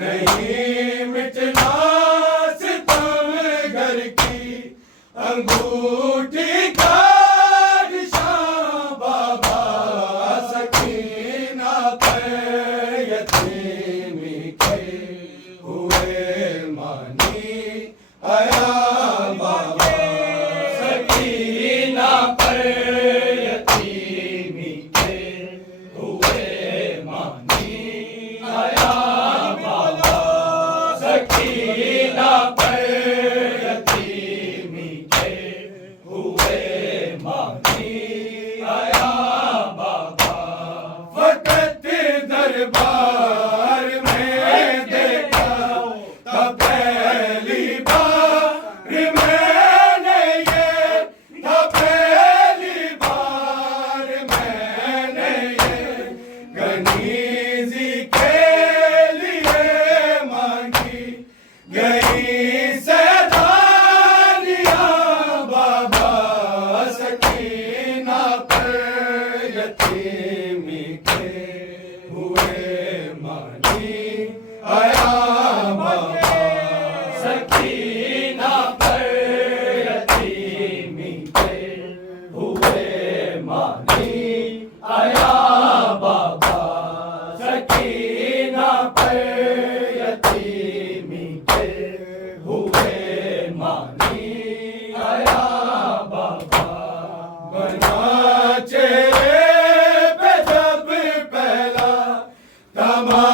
नहीं मिटना सितम घर की अंगूठी का निशान बाबा सकीना पर यतीमी के हुए मानी आया बाबा सकीना पर यतीमी के हुए मानी आया बाबा सकीना पर यतीमी के हुए मानी आया बाबा वक़्त दरबार में देखा तब पहली बार मैंने ये तब पहली बार मैंने ये गनीजी के लिए मांगी गई सैलानियाँ बाबा सकीना पर यतीमी के हुए मानी आया बाबा सकीना पर यतीमी के हुए मानी आया बाबा सकीना पर यतीमी के हुए मानी आया बाबा बना चेहरे पे जब पहला तमा